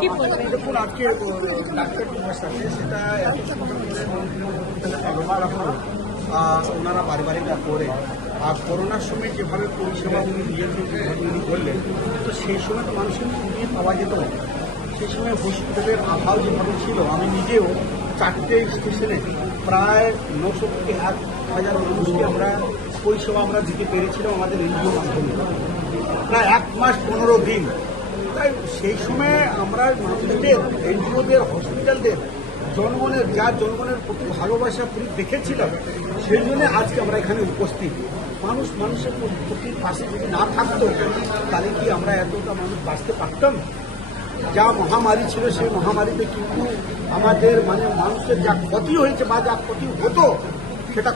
কি বলবেন? দেখুন, আজকে ডাক্তার দিবস আছে, সেটা এত সুন্দর করে ওনারা বাড়ি করে। আর করোনার সময় যেভাবে পরিষেবা উনি দিয়েছেন, যেভাবে উনি করলেন, তো সেই সময় তো মানুষের খুঁজে পাওয়া যেত না। সেই সময় হসপিটালের অভাব যেভাবে ছিল, আমি নিজেও 4টে স্টেশনে প্রায় 900 থেকে 1000 মানুষকে পরিষেবা দিতে পেরেছিলাম আমাদের এনজিও মাধ্যমে, প্রায় 1 মাস 15 দিন। তাই সেই সময় আমরা মানুষদের, এনজিওদের, হসপিটালদের, জনগণের প্রতি ভালোবাসা দেখেছিলাম। সেই জন্য আজকে আমরা এখানে উপস্থিত। মানুষের প্রতি পাশে যদি না থাকতো, তাহলে কি আমরা এতটা মানুষ বাঁচতে পারতাম? যা মহামারী ছিল, সেই মহামারীতে কিন্তু আমাদের মানুষের যা ক্ষতি হয়েছে বা যা ক্ষতি হতো, সেটা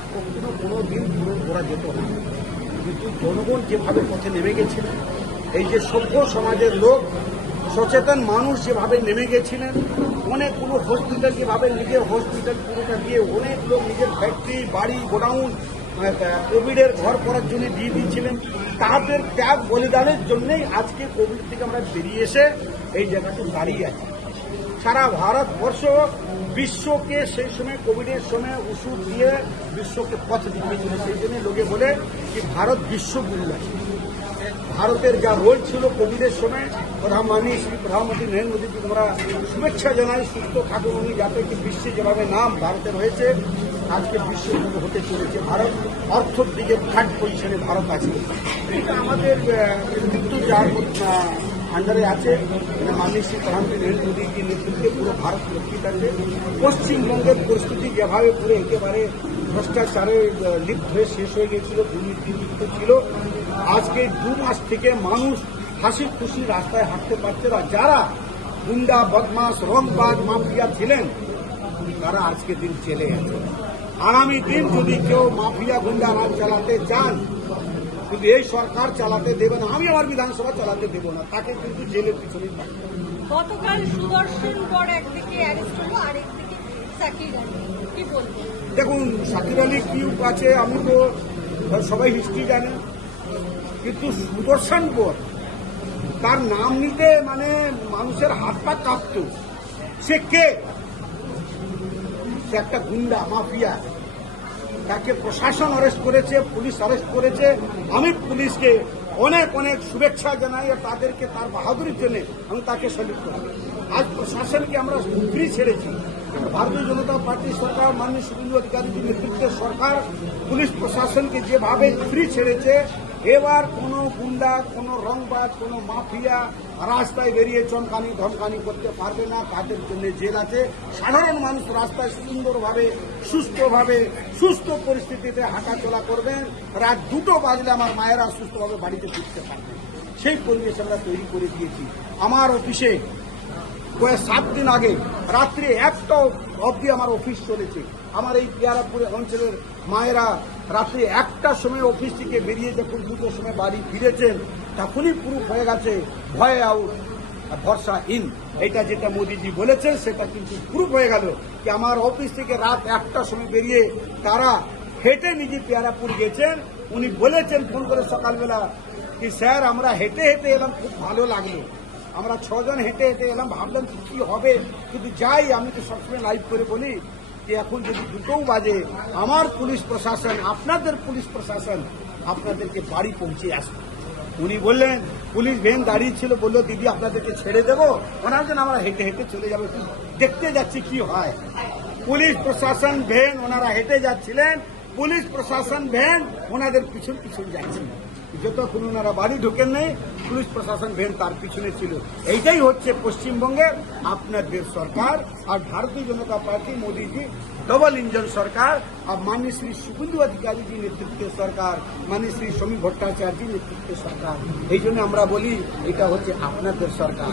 কোনো দিন পূরণ করা যেত না। কিন্তু জনগণ যেভাবে পথে নেমে গেছিলেন, এই যে সভ্য সমাজের লোক, সচেতন মানুষ যেভাবে নেমে গেছিলেন, অনেকগুলো হসপিটাল যেভাবে নিজের হসপিটাল পুরোটা দিয়ে অনেক লোক নিজের ফ্যাক্টরি, বাড়ি, গোডাউন, কোভিডের ঘর করার জন্য দিয়ে দিয়েছিলেন, তাদের ত্যাগ বলিদানের জন্যই আজকে কোভিড থেকে আমরা বেরিয়ে এসে এই জায়গাতে দাঁড়িয়ে আছি। সারা ভারতবর্ষ বিশ্বকে সেই সময় কোভিডের সময় ওষুধ দিয়ে বিশ্বকে পথ দেখিয়েছিল। সেই জন্য লোকে বলে যে ভারত বিশ্বগুরু আছে। ভারতের যা রোল ছিল কোভিডের সময়, প্রধানমন্ত্রী নরেন্দ্র মোদীকে আমরা শুভেচ্ছা জানাই, সুস্থ থাকুন উনি, যাতে কি বিশ্বে যেভাবে নাম ভারতের হয়েছে, আজকে বিশ্বগুরু হতে চলেছে ভারত। অর্থর দিকে 3rd পজিশনে ভারত আছে। এটা আমাদের মৃত্যু যার আন্ডারে আছে, মাননীয় শ্রী প্রধানমন্ত্রী নরেন্দ্র মোদীর নেতৃত্বে পুরো ভারত সুরক্ষিত আছে। পশ্চিমবঙ্গের পরিস্থিতি যেভাবে পুরো একেবারে ভ্রষ্টাচারে লিপ্ত হয়ে শেষ হয়ে গেছিল, দুর্নীতিযুক্ত ছিল, আজকে 2 মাস থেকে মানুষ হাসি খুশি রাস্তায় হাঁটতে পারছে না। যারা গুন্ডা, বদমাস, রংবাজ, মাফিয়া ছিলেন, তারা আজকে দিন চলে গেছে। আগামী দিন যদি কেউ মাফিয়া, গুন্ডা রাজ চালাতে চান, কিন্তু এই সরকার চালাতে দেবে না, আমি আমার বিধানসভা চালাতে দেব না, তাকে কিন্তু জেলের পিছনে পাঠাবো। গতকাল সুদর্শন বর একদিকে অ্যারেস্ট হলো, আরেকদিকে সাকির আলী, কি বলবেন? দেখুন, সাকির আলী কি আছে আমি তো সবাই হিস্ট্রি জানে, কিন্তু সুদর্শন বর, তার নাম নিতে মানুষের হাত পা কাঁপত। সে কে? সে একটা গুন্ডা, মাফিয়া। তাকে প্রশাসন অ্যারেস্ট করেছে, পুলিশ অ্যারেস্ট করেছে। আমি পুলিশকে অনেক অনেক শুভেচ্ছা জানাই, আর তাদেরকে তার বাহাদুরির জন্য আমি তাকে স্যালুট করি। আজ প্রশাসনকে আমরা ফ্রি ছেড়েছি। ভারতীয় জনতা পার্টির সরকার, মাননীয় শুভেন্দু অধিকারীর নেতৃত্বের সরকার পুলিশ প্রশাসনকে যেভাবে ফ্রি ছেড়েছে, এবার কোনো গুন্ডা, কোনো রংবাজ, কোনো মাফিয়া রাস্তায় বেরিয়ে চমকানি ধমকানি করতে পারবে না। তাদের জন্য জেল আছে। সাধারণ মানুষ রাস্তায় সুন্দরভাবে, সুস্থভাবে, সুস্থ পরিস্থিতিতে হাঁটাচলা করবেন। রাত 2টো বাজলে আমার মায়েরা সুস্থভাবে বাড়িতে ফিরতে পারবেন। সেই পরিবেশ আমরা তৈরি করে দিয়েছি। আমার অফিসে 7 দিন আগে রাত্রি 1টা অবধি আমার অফিস চলেছে। আমার এই পিয়ারাপুর অঞ্চলের মায়েরা রাত্রি 1টার সময় অফিস থেকে বেরিয়ে যখন 2টোর সময় বাড়ি ফিরেছেন, তখনই প্রুফ হয়ে গেছে ভয়ে আউট ভরসা ইন। এটা যেটা মোদিজি বলেছেন, সেটা কিন্তু প্রুফ হয়ে গেল যে আমার অফিস থেকে রাত 1টার সময় বেরিয়ে তারা হেঁটে নিজে পিয়ারাপুর গেছেন। উনি বলেছেন ফোন করে সকালবেলা কি স্যার আমরা হেঁটে হেঁটে এলাম, খুব ভালো লাগলো। আমরা 6 জন হেঁটে হেঁটে এলাম, ভাবলাম কি হবে, কিন্তু যাই, আমি তো সবসময় লাইভ করে বলি যে এখন যদি 2টোও বাজে, আমার পুলিশ প্রশাসন, আপনাদের পুলিশ প্রশাসন আপনাদেরকে বাড়ি পৌঁছে আসবে। উনি বললেন, পুলিশ ভ্যান দাঁড়িয়ে ছিল, বললো দিদি আপনাদেরকে ছেড়ে দেবো। ওনার জন্য আমরা হেঁটে হেঁটে চলে যাবো, দেখতে যাচ্ছি কি হয়। পুলিশ প্রশাসন ভ্যান, ওনারা হেঁটে যাচ্ছিলেন, পুলিশ প্রশাসন ভ্যান ওনাদের পিছন পিছন যাচ্ছিল। যতক্ষণ ওনারা বাড়ি ঢোকেন নেই, পুলিশ প্রশাসন ভ্যান তার পিছনে ছিল। এইটাই হচ্ছে পশ্চিমবঙ্গের আপনাদের সরকার। আর ভারতীয় জনতা পার্টি, মোদীজি ডবল ইঞ্জিন সরকার, আর মাননীয় শ্রী শুভেন্দু অধিকারীজি নেতৃত্বের সরকার, মাননীয় শ্রী সমীর ভট্টাচার্য নেতৃত্বের সরকার। এই জন্য আমরা বলি এটা হচ্ছে আপনাদের সরকার।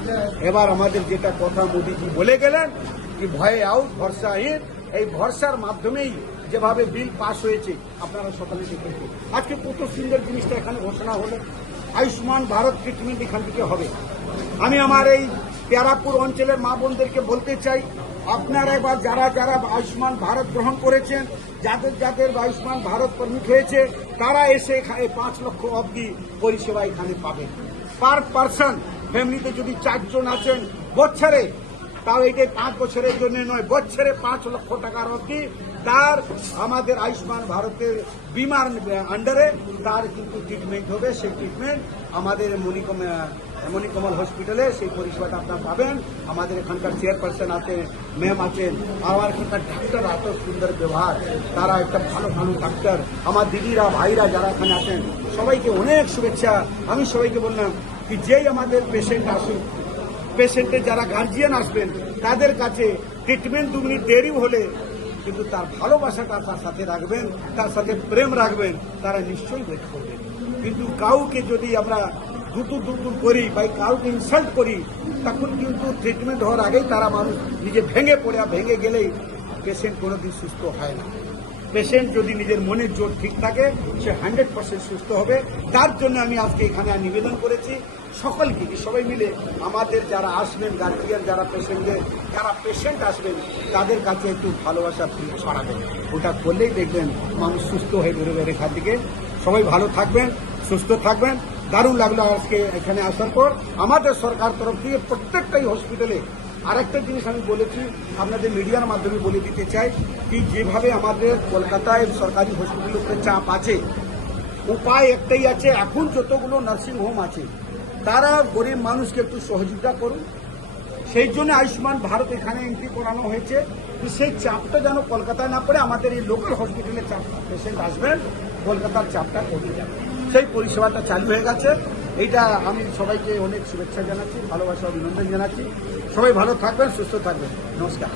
এবার আমাদের যেটা কথা মোদীজি বলে গেলেন যে ভয়ে আউট ভরসা ইন, এই ভরসার মাধ্যমেই যেভাবে বিল পাস হয়েছে আপনারা সকালে দেখেছেন। আজকে কত সুন্দর জিনিসটা এখানে ঘোষণা হলো, আয়ুষ্মান ভারত ট্রিটমেন্ট এখান থেকে হবে। আমি আমার এই পিয়ারাপুর অঞ্চলের মা বোনদেরকে বলতে চাই, আপনারা এবার যারা যারা আয়ুষ্মান ভারত গ্রহণ করেছেন, যাদের যাদের আয়ুষ্মান ভারত পারমিট হয়েছে, তারা এসে এখানে 5 লক্ষ অবধি পরিষেবা এখানে পাবেন। পার পার্সন ফ্যামিলিতে যদি 4 জন আছেন, বছরে, তাও এইটাই 5 বছরের জন্য নয়, বছরে 5 লক্ষ টাকার অবধি তার আমাদের আয়ুষ্মান ভারতের বিমার আন্ডারে তার কিন্তু ট্রিটমেন্ট হবে। সেই ট্রিটমেন্ট আমাদের মণিকমল হসপিটালে সেই পরিষেবাটা আপনারা পাবেন। আমাদের এখানকার চেয়ারপারসন আছেন, ম্যাম আছেন, আমার এখানকার ডাক্তার এত সুন্দর ব্যবহার, তারা একটা ভালো ভালো ডাক্তার, আমার দিদিরা ভাইরা যারা এখানে আছেন সবাইকে অনেক শুভেচ্ছা। আমি সবাইকে বললাম কি যেই আমাদের পেশেন্ট আসুক, পেশেন্টের যারা গার্জিয়ান আসবেন তাদের কাছে ট্রিটমেন্ট 2 মিনিট দেরি হলে কিন্তু তার ভালোবাসাটা তার সাথে রাখবেন, তার সাথে প্রেম রাখবেন, তারা নিশ্চয়ই ওয়েট করবেন। কিন্তু কাউকে যদি আমরা দুতুর করি বা কাউকে ইনসাল্ট করি, তখন কিন্তু ট্রিটমেন্ট হওয়ার আগেই তারা মানুষ নিজে ভেঙে গেলেই পেশেন্ট কোনোদিন সুস্থ হয় না। পেশেন্ট যদি নিজের মনের জোর ঠিক থাকে সে 100% সুস্থ হবে। তার জন্য আমি আজকে এখানে নিবেদন করেছি সকলকে, সবাই মিলে আমাদের যারা আসবেন গার্জিয়ান, যারা পেশেন্ট আসবেন তাদের কাছে একটু ভালোবাসা ছড়াবেন। ওটা করলেই দেখবেন মানুষ সুস্থ হয়ে বেরোবে এখান থেকে। সবাই ভালো থাকবেন, সুস্থ থাকবেন। দারুণ লাগলো আজকে এখানে আসার পর। আমাদের সরকার তরফ থেকে প্রত্যেকটাই হসপিটালে আরেকটা জিনিস আমি বলেছি, আপনাদের মিডিয়ার মাধ্যমে বলে দিতে চাই কি যেভাবে আমাদের কলকাতায় সরকারি হসপিটালের উপরে চাপ আছে, উপায় একটাই আছে, এখন যতগুলো নার্সিং হোম আছে তারা গরিব মানুষকে একটু সহযোগিতা করুন। সেই জন্য আয়ুষ্মান ভারত এখানে এন্ট্রি করানো হয়েছে। সেই চাপটা যেন কলকাতায় না পড়ে, আমাদের এই লোকাল হসপিটালে চাপ পেশেন্ট আসবেন, কলকাতার চাপটা কমে যাবে। সেই পরিষেবাটা চালু হয়ে গেছে। এইটা আমি সবাইকে অনেক শুভেচ্ছা জানাচ্ছি, ভালোবাসা অভিনন্দন জানাচ্ছি। সবাই ভালো থাকবেন, সুস্থ থাকবেন। নমস্কার।